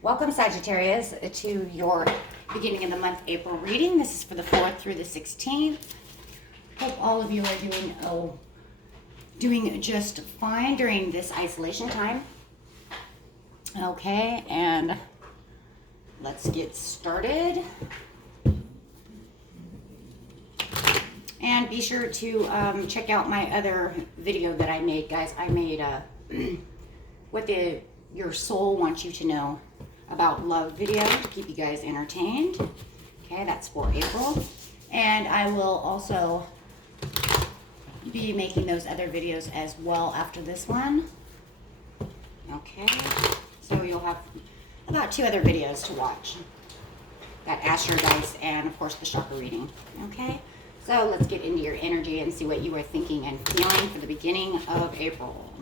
Welcome, Sagittarius, to your beginning of the month April reading. This is for the 4th through the 16th. Hope all of you are doing just fine during this isolation time. Okay, and let's get started. And be sure to check out my other video that I made, guys. I made what your soul wants you to know about love video to keep you guys entertained. Okay, that's for April. And I will also be making those other videos as well after this one. Okay, so you'll have about 2 other videos to watch. Got Astro Dice and, of course, the chakra reading. Okay, so let's get into your energy and see what you are thinking and feeling for the beginning of April.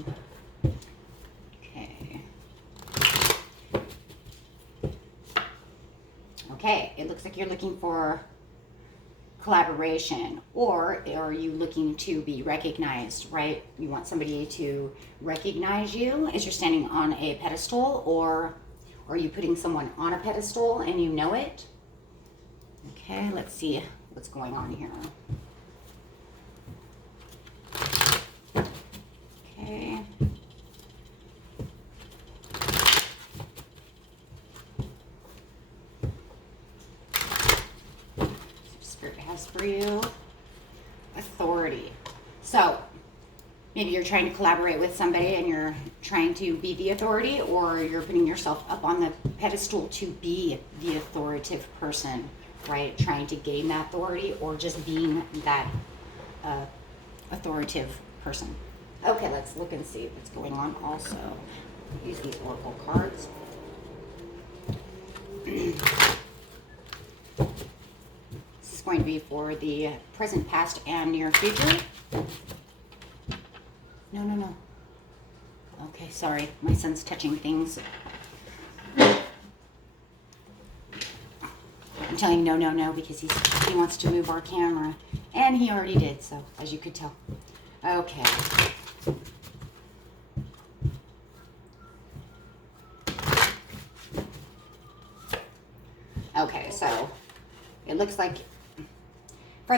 Okay, it looks like you're looking for collaboration, or are you looking to be recognized, right? You want somebody to recognize you as you're standing on a pedestal, or are you putting someone on a pedestal and you know it? Okay, let's see what's going on here. Okay. For you, authority. So maybe you're trying to collaborate with somebody and you're trying to be the authority, or you're putting yourself up on the pedestal to be the authoritative person, right? Trying to gain that authority, or just being that authoritative person. Okay, let's look and see what's going on. Also, use these oracle cards. Going to be for the present, past, and near future. No. Okay, sorry. My son's touching things. I'm telling no, because he wants to move our camera. And he already did, so, as you could tell. Okay. Okay, so it looks like for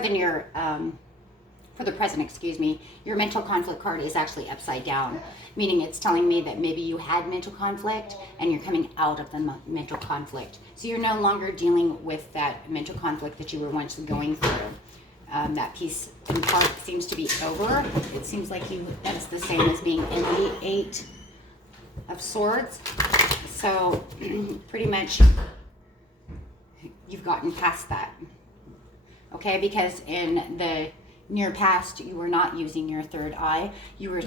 the present, excuse me, your mental conflict card is actually upside down, meaning it's telling me that maybe you had mental conflict and you're coming out of the mental conflict. So you're no longer dealing with that mental conflict that you were once going through. That piece in part seems to be over. It seems like that's the same as being in the 8 of Swords. So pretty much you've gotten past that. Okay, because in the near past, you were not using your third eye. You were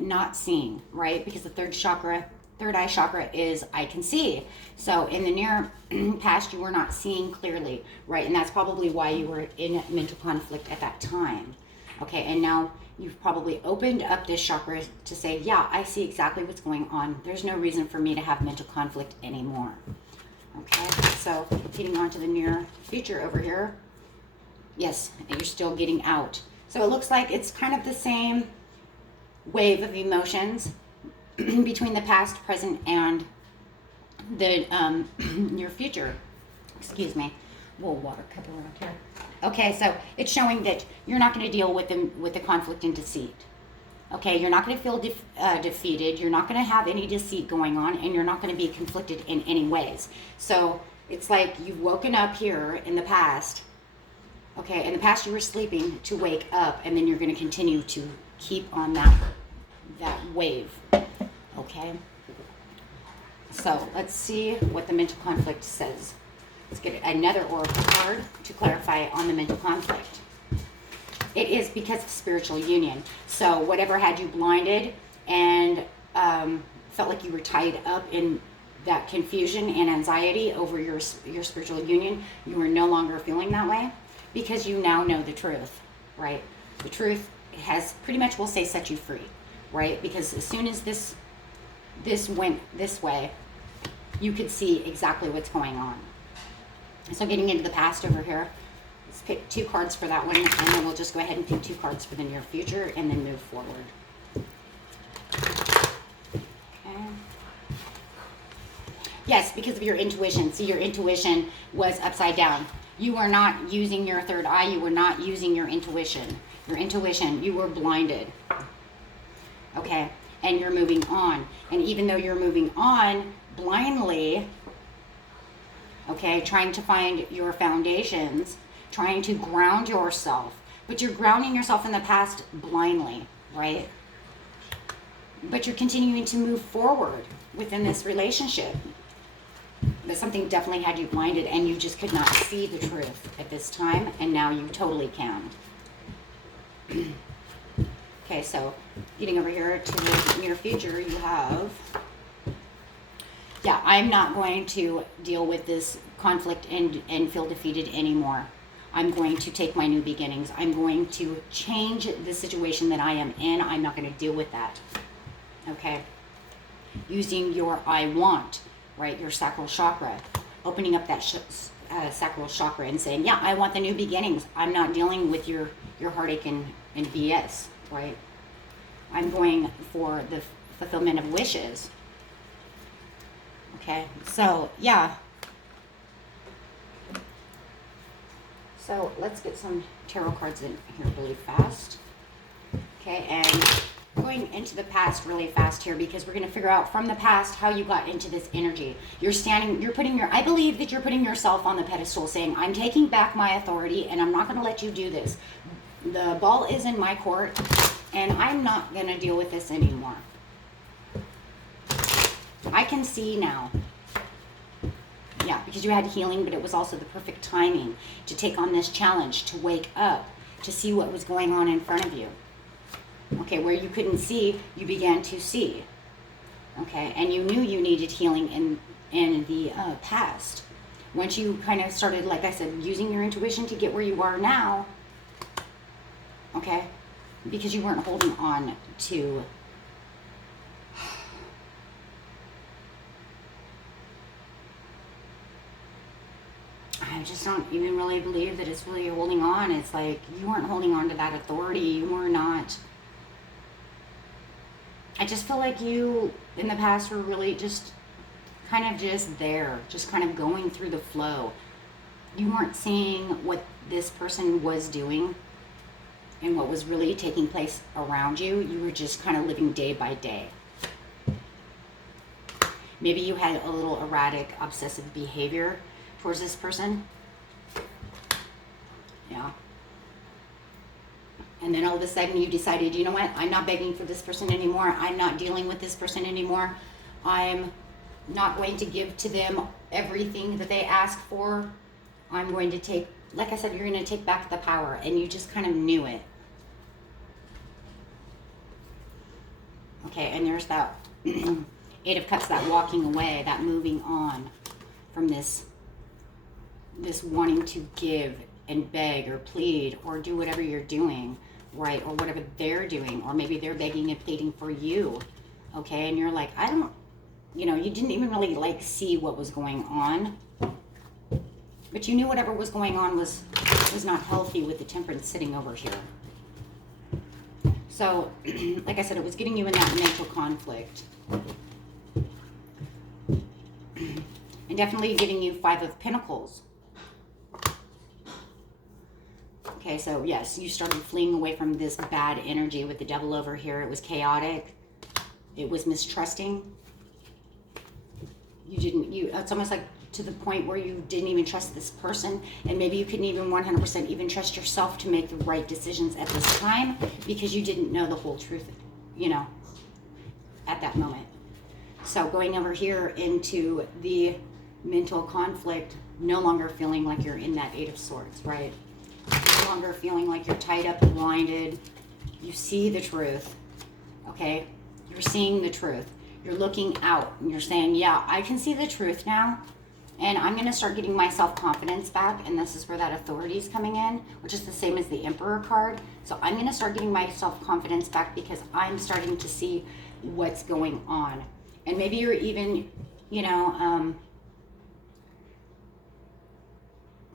not seeing, right? Because the third eye chakra is I can see. So in the near past, you were not seeing clearly, right? And that's probably why you were in mental conflict at that time. Okay, and now you've probably opened up this chakra to say, yeah, I see exactly what's going on. There's no reason for me to have mental conflict anymore. Okay, so getting on to the near future over here. Yes, you're still getting out. So it looks like it's kind of the same wave of emotions between the past, present, and the near future. Excuse me. Whoa, water cup around here. Okay, so it's showing that you're not going to deal with the conflict and deceit. Okay, you're not going to feel defeated. You're not going to have any deceit going on, and you're not going to be conflicted in any ways. So it's like you've woken up here in the past. Okay, in the past you were sleeping to wake up, and then you're going to continue to keep on that wave. Okay, so let's see what the mental conflict says. Let's get another oracle card to clarify on the mental conflict. It is because of spiritual union. So whatever had you blinded and felt like you were tied up in that confusion and anxiety over your spiritual union, you are no longer feeling that way. Because you now know the truth, right? The truth has pretty much, we'll say, set you free, right? Because as soon as this went this way, you could see exactly what's going on. So getting into the past over here, let's pick 2 cards for that one, and then we'll just go ahead and pick 2 cards for the near future, and then move forward. Okay. Yes, because of your intuition. See, your intuition was upside down. You were not using your third eye. You were not using your intuition. Your intuition, you were blinded. Okay, and you're moving on. And even though you're moving on blindly, okay, trying to find your foundations, trying to ground yourself, but you're grounding yourself in the past blindly, right? But you're continuing to move forward within this relationship. But something definitely had you blinded, and you just could not see the truth at this time, and now you totally can. Okay, so getting over here to the near future, you have, yeah, I'm not going to deal with this conflict and feel defeated anymore. I'm going to take my new beginnings. I'm going to change the situation that I am in. I'm not going to deal with that. Okay? Using your I want, right? Your sacral chakra. Opening up that sacral chakra and saying, yeah, I want the new beginnings. I'm not dealing with your heartache and BS, right? I'm going for the fulfillment of wishes. Okay? So, yeah. So let's get some tarot cards in here really fast. Okay, and going into the past really fast here, because we're going to figure out from the past how you got into this energy. I believe that you're putting yourself on the pedestal saying, I'm taking back my authority and I'm not going to let you do this. The ball is in my court and I'm not going to deal with this anymore. I can see now. Yeah, because you had healing, but it was also the perfect timing to take on this challenge, to wake up, to see what was going on in front of you. Okay, where you couldn't see, you began to see. Okay, and you knew you needed healing in the past. Once you kind of started, like I said, using your intuition to get where you are now, okay, because you weren't holding on to I just don't even really believe that it's really holding on. It's like you weren't holding on to that authority. You were not. I just feel like you, in the past, were really just kind of just there, just kind of going through the flow. You weren't seeing what this person was doing and what was really taking place around you. You were just kind of living day by day. Maybe you had a little erratic, obsessive behavior towards this person. Yeah. And then all of a sudden you decided, you know what, I'm not begging for this person anymore. I'm not dealing with this person anymore. I'm not going to give to them everything that they ask for. I'm going to take, like I said, you're going to take back the power, and you just kind of knew it. Okay, and there's that Eight of Cups, that walking away, that moving on from this wanting to give and beg or plead or do whatever you're doing, right? Or whatever they're doing, or maybe they're begging and pleading for you, okay? And you're like, I don't, you know, you didn't even really like see what was going on, but you knew whatever was going on was not healthy with the Temperance sitting over here. So, like I said, it was getting you in that mental conflict. And definitely giving you Five of Pentacles. Okay, so yes, you started fleeing away from this bad energy with the Devil over here. It was chaotic. It was mistrusting. It's almost like to the point where you didn't even trust this person, and maybe you couldn't even 100% even trust yourself to make the right decisions at this time because you didn't know the whole truth, you know, at that moment. So going over here into the mental conflict, no longer feeling like you're in that Eight of Swords, right? No longer feeling like you're tied up and blinded. You see the truth, okay? You're seeing the truth. You're looking out and you're saying, yeah, I can see the truth now, and I'm going to start getting my self-confidence back, and this is where that authority is coming in, which is the same as the Emperor card. So I'm going to start getting my self-confidence back because I'm starting to see what's going on. And maybe you're even, you know,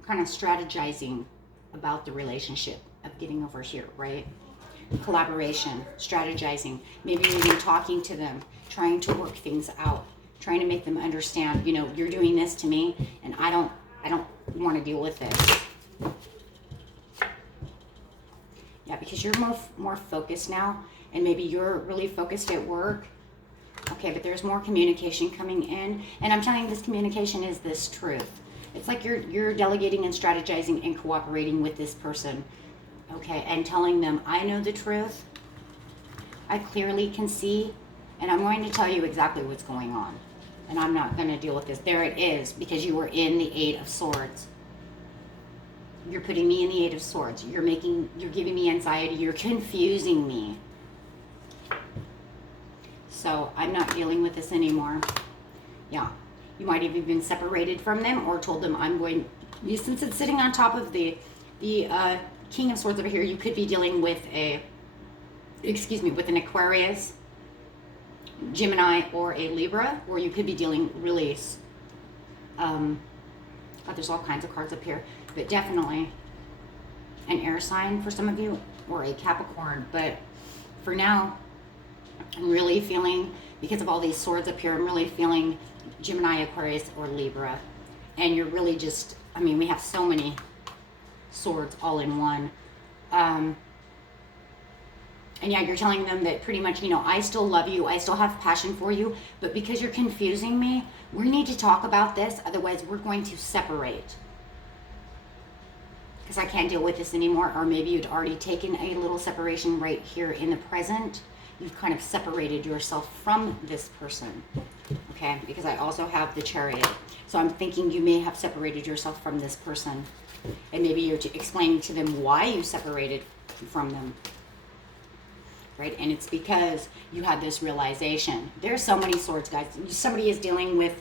kind of strategizing about the relationship of getting over here, right? Collaboration, strategizing. Maybe you're even talking to them, trying to work things out. trying to make them understand, you know, you're doing this to me, and I don't want to deal with this. Yeah, because you're more focused now, and maybe you're really focused at work. Okay, but there's more communication coming in, and I'm telling you, this communication is this truth. It's like you're delegating and strategizing and cooperating with this person, okay, and telling them, I know the truth, I clearly can see, and I'm going to tell you exactly what's going on, and I'm not going to deal with this. There it is, because you were in the Eight of Swords. You're putting me in the Eight of Swords. You're giving me anxiety. You're confusing me. So I'm not dealing with this anymore. Yeah. You might have even been separated from them, or told them, I'm going, since it's sitting on top of the King of Swords over here, you could be dealing with with an Aquarius, Gemini, or a Libra, or you could be dealing really, there's all kinds of cards up here, but definitely an air sign for some of you, or a Capricorn. But for now, I'm really feeling, because of all these swords up here, I'm really feeling Gemini, Aquarius, or Libra. And you're really just, I mean, we have so many swords all in one. And yeah, you're telling them that pretty much, you know, I still love you, I still have passion for you, but because you're confusing me, we need to talk about this, otherwise we're going to separate. Because I can't deal with this anymore. Or maybe you'd already taken a little separation right here in the present. You've kind of separated yourself from this person, okay? Because I also have the Chariot. So I'm thinking you may have separated yourself from this person. And maybe you're explaining to them why you separated from them, right? And it's because you had this realization. There's so many swords, guys. Somebody is dealing with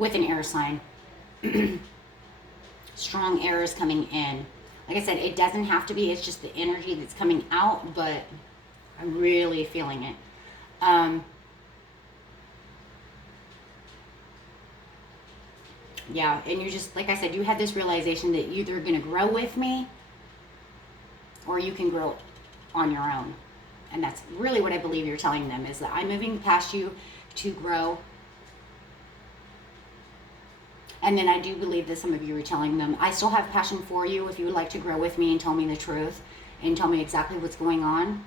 an air sign. Strong air is coming in. Like I said, it doesn't have to be. It's just the energy that's coming out, but I'm really feeling it. Yeah, and you just, like I said, you had this realization that you're either going to grow with me or you can grow on your own. And that's really what I believe you're telling them, is that I'm moving past you to grow. And then I do believe that some of you are telling them, I still have passion for you. If you would like to grow with me and tell me the truth and tell me exactly what's going on,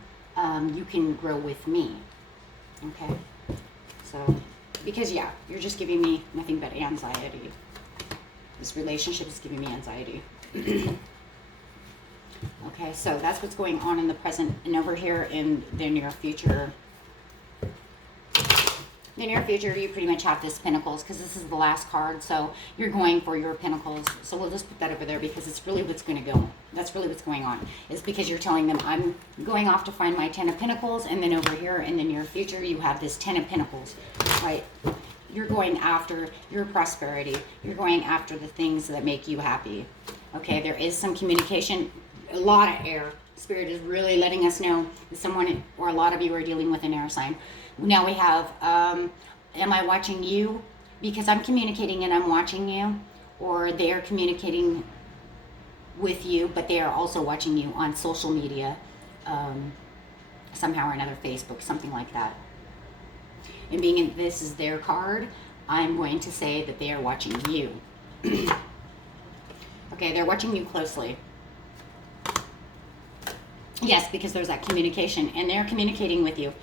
you can grow with me. Okay? So, because yeah, you're just giving me nothing but anxiety. This relationship is giving me anxiety. Okay, so that's what's going on in the present, and over here in the near future. The near future, you pretty much have this Pentacles, because this is the last card, so you're going for your Pentacles. So we'll just put that over there, because it's really what's going to go. That's really what's going on. Is because you're telling them, I'm going off to find my Ten of Pentacles, and then over here in the near future, you have this Ten of Pentacles, right? You're going after your prosperity. You're going after the things that make you happy. Okay, there is some communication, a lot of air. Spirit is really letting us know that someone, or a lot of you, are dealing with an air sign. Now we have, am I watching you? Because I'm communicating and I'm watching you. Or they are communicating with you, but they are also watching you on social media. Somehow or another, Facebook, something like that. And being in, this is their card, I'm going to say that they are watching you. Okay, they're watching you closely. Yes, because there's that communication, and they're communicating with you.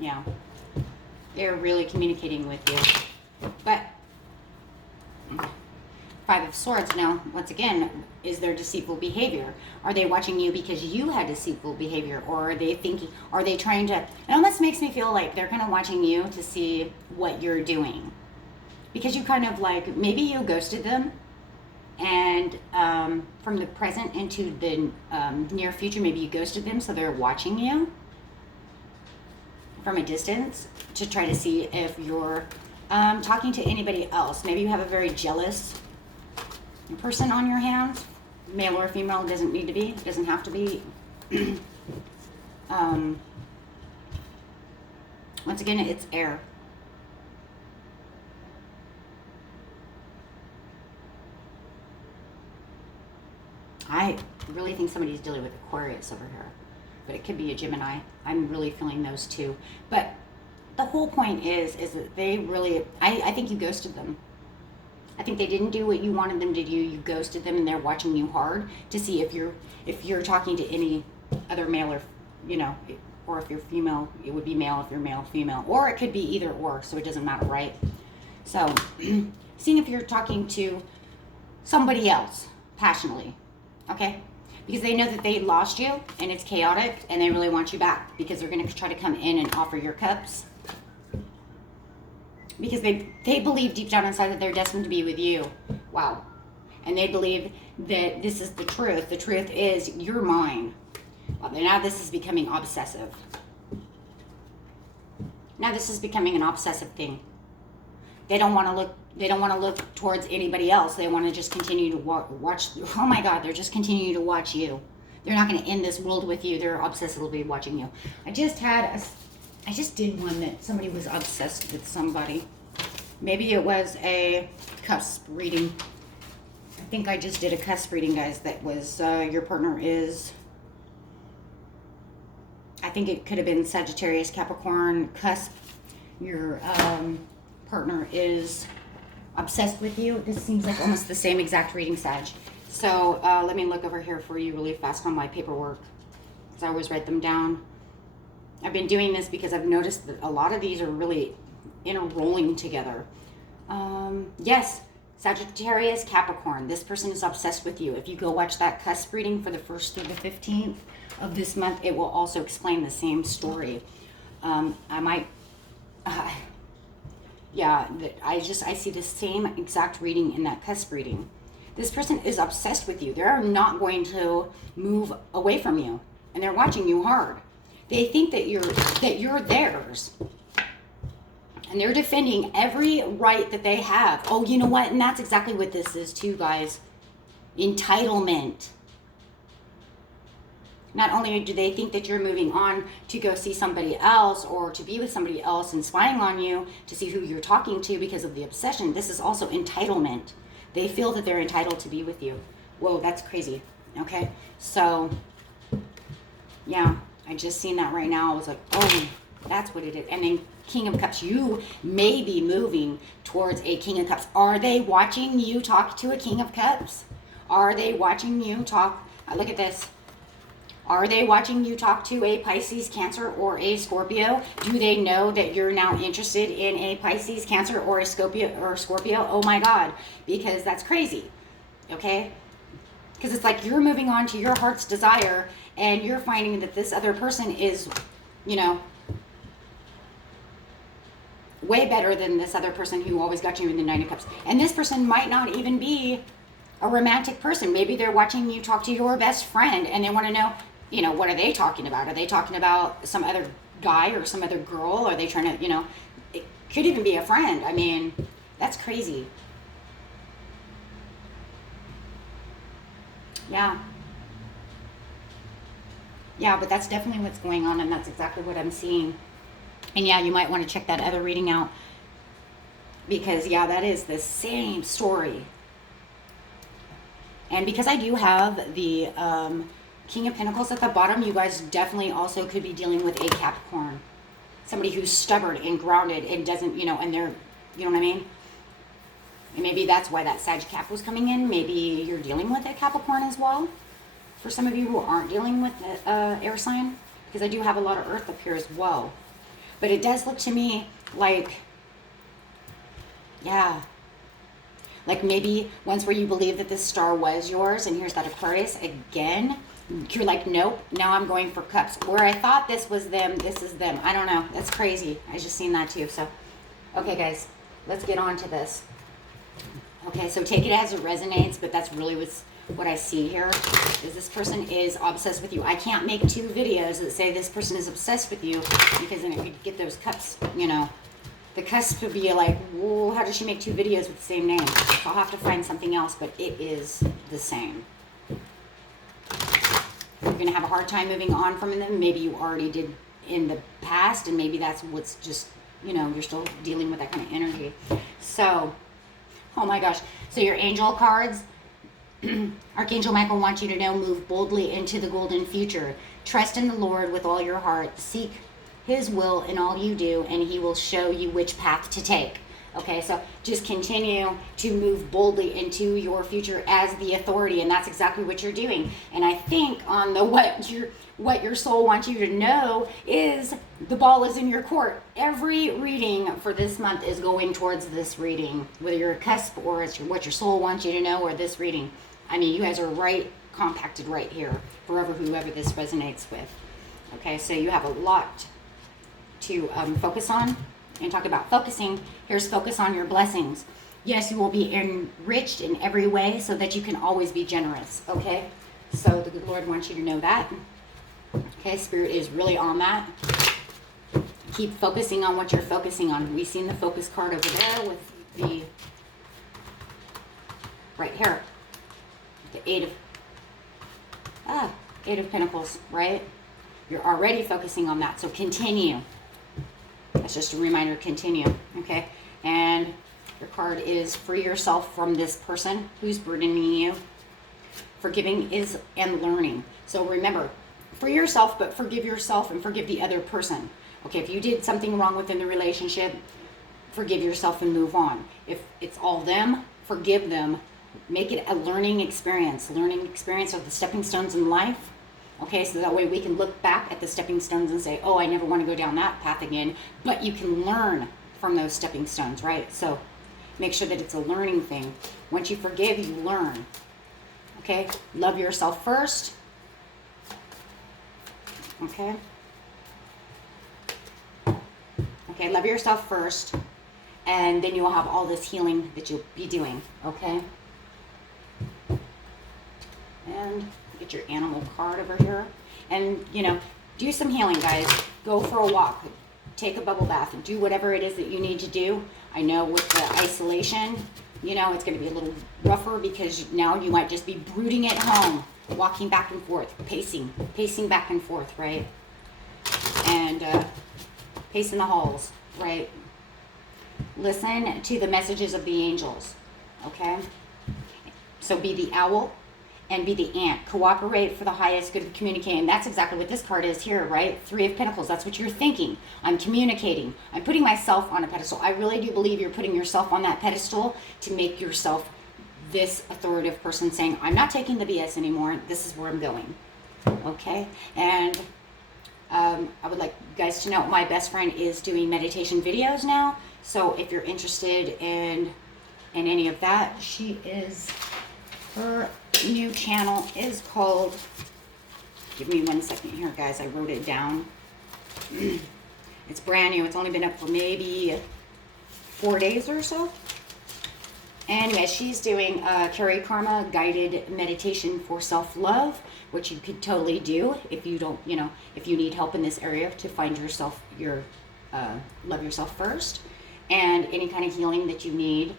Yeah, they're really communicating with you. But Five of Swords now, once again, is their deceitful behavior. Are they watching you because you had deceitful behavior? Or are they thinking, are they trying to, it almost makes me feel like they're kind of watching you to see what you're doing. Because you kind of like, maybe you ghosted them, and from the present into the near future, maybe you ghosted them, so they're watching you from a distance to try to see if you're talking to anybody else. Maybe you have a very jealous person on your hands, male or female, doesn't need to be, doesn't have to be. Once again, it's air. I really think somebody's dealing with Aquarius over here. but it could be a Gemini. I'm really feeling those two. But the whole point is that they really, I think you ghosted them. I think they didn't do what you wanted them to do. You ghosted them, and they're watching you hard to see if you're talking to any other male, or or if you're female, it would be male. If you're male, female, or it could be either or. So it doesn't matter, right? So seeing if you're talking to somebody else passionately, okay? Because they know that they lost you and it's chaotic, and they really want you back because they're going to try to come in and offer your cups. Because they believe deep down inside that they're destined to be with you. Wow. And they believe that this is the truth. The truth is you're mine. Well, now this is becoming obsessive. Now this is becoming an obsessive thing. They don't want to look towards anybody else. They want to just continue to watch. Oh my God, they're just continuing to watch you. They're not going to end this world with you. They're obsessively watching you. I just did one that somebody was obsessed with somebody. Maybe it was a cusp reading. I think I just did a cusp reading, guys. That was your partner is, I think it could have been Sagittarius, Capricorn, cusp. Your partner is obsessed with you. This seems like almost the same exact reading, Sag. So let me look over here for you really fast on my paperwork, because I always write them down. I've been doing this because I've noticed that a lot of these are really interrolling together. Yes, Sagittarius, Capricorn. This person is obsessed with you. If you go watch that cusp reading for the 1st through the 15th of this month, it will also explain the same story. I see the same exact reading in that cusp reading. This person is obsessed with you. They're not going to move away from you, and they're watching you hard. They think that you're theirs, and they're defending every right that they have. Oh, you know what? And that's exactly what this is too, guys. Entitlement. Not only do they think that you're moving on to go see somebody else or to be with somebody else and spying on you to see who you're talking to because of the obsession, this is also entitlement. They feel that they're entitled to be with you. Whoa, that's crazy. Okay, so yeah, I just seen that right now. I was like, oh, that's what it is. And then King of Cups, you may be moving towards a King of Cups. Are they watching you talk to a King of Cups? Are they watching you talk? Look at this. Are they watching you talk to a Pisces, Cancer, or a Scorpio? Do they know that you're now interested in a Pisces, Cancer, or a Scorpio? Oh my God, because that's crazy, okay? Because it's like you're moving on to your heart's desire, and you're finding that this other person is, way better than this other person who always got you in the Nine of Cups. And this person might not even be a romantic person. Maybe they're watching you talk to your best friend, and they want to know, what are they talking about? Are they talking about some other guy or some other girl? Are they trying to, it could even be a friend. I mean, that's crazy. Yeah. Yeah, but that's definitely what's going on, and that's exactly what I'm seeing. And yeah, you might want to check that other reading out, because yeah, that is the same story. And because I do have the King of Pentacles at the bottom, you guys definitely also could be dealing with a Capricorn. Somebody who's stubborn and grounded and doesn't, and they're, you know what I mean? And maybe that's why that Sag Cap was coming in. Maybe you're dealing with a Capricorn as well. For some of you who aren't dealing with air sign, because I do have a lot of Earth up here as well. But it does look to me like, yeah, like maybe once where you believe that this star was yours, and here's that Aquarius again, you're like, nope, now I'm going for Cups. Where I thought this was them, this is them. I don't know. That's crazy. I just seen that too. So, okay, guys, let's get on to this. Okay, so take it as it resonates, but that's really what I see here is this person is obsessed with you. I can't make 2 videos that say this person is obsessed with you, because then it would get those cups, The cusp would be like, whoa, how does she make 2 videos with the same name? So I'll have to find something else, but it is the same. You're going to have a hard time moving on from them. Maybe you already did in the past, and maybe that's what's just, you're still dealing with that kind of energy. So, oh my gosh. So your angel cards, Archangel Michael wants you to know, move boldly into the golden future. Trust in the Lord with all your heart. Seek his will in all you do, and he will show you which path to take. Okay, so just continue to move boldly into your future as the authority, and that's exactly what you're doing. And I think on the what your soul wants you to know is the ball is in your court. Every reading for this month is going towards this reading, whether you're a cusp or it's what your soul wants you to know or this reading. I mean, you guys are right, compacted right here, forever, whoever this resonates with. Okay, so you have a lot to focus on. And talk about focusing. Here's focus on your blessings. Yes, you will be enriched in every way so that you can always be generous. Okay, so the good Lord wants you to know that. Okay, Spirit is really on that. Keep focusing on what you're focusing on. We've seen the focus card over there with the right here, the Eight of Pentacles, right? You're already focusing on that, so continue. That's just a reminder, continue, okay? And your card is free yourself from this person who's burdening you. Forgiving is and learning. So remember, free yourself, but forgive yourself and forgive the other person. Okay, if you did something wrong within the relationship, forgive yourself and move on. If it's all them, forgive them. Make it a learning experience of the stepping stones in life. Okay, so that way we can look back at the stepping stones and say, oh, I never want to go down that path again. But you can learn from those stepping stones, right? So make sure that it's a learning thing. Once you forgive, you learn. Okay, love yourself first. Okay. Okay, love yourself first. And then you'll have all this healing that you'll be doing, okay? And get your animal card over here. And, you know, do some healing, guys. Go for a walk. Take a bubble bath. Do whatever it is that you need to do. I know with the isolation, you know, it's going to be a little rougher because now you might just be brooding at home, walking back and forth, pacing back and forth, right? And pacing the halls, right? Listen to the messages of the angels, okay? So be the owl and be the ant. Cooperate for the highest good of communicating. That's exactly what this card is here, right? Three of Pentacles. That's what you're thinking. I'm communicating. I'm putting myself on a pedestal. I really do believe you're putting yourself on that pedestal to make yourself this authoritative person saying, I'm not taking the BS anymore. This is where I'm going. Okay? And I would like you guys to know my best friend is doing meditation videos now. So if you're interested in any of that, her new channel is called, give me 1 second here, guys. I wrote it down. It's brand new. It's only been up for maybe 4 days or so. Anyway, she's doing Carrie Karma guided meditation for self-love, which you could totally do if you don't, you know, if you need help in this area to find yourself, love yourself first. And any kind of healing that you need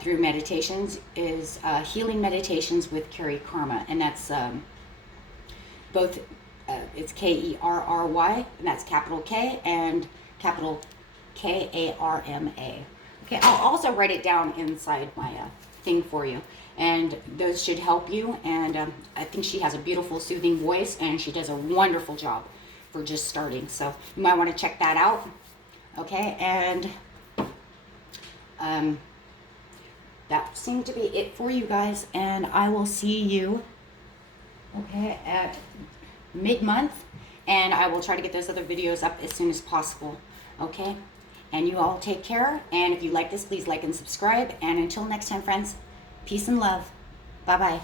through meditations is Healing Meditations with Carrie Karma. And that's both, it's Kerry, and that's capital K and capital Karma. Okay, I'll also write it down inside my thing for you. And those should help you. And I think she has a beautiful, soothing voice, and she does a wonderful job for just starting. So you might want to check that out. Okay, and that seemed to be it for you guys. And I will see you, okay, at mid-month. And I will try to get those other videos up as soon as possible. Okay? And you all take care. And if you like this, please like and subscribe. And until next time, friends, peace and love. Bye-bye.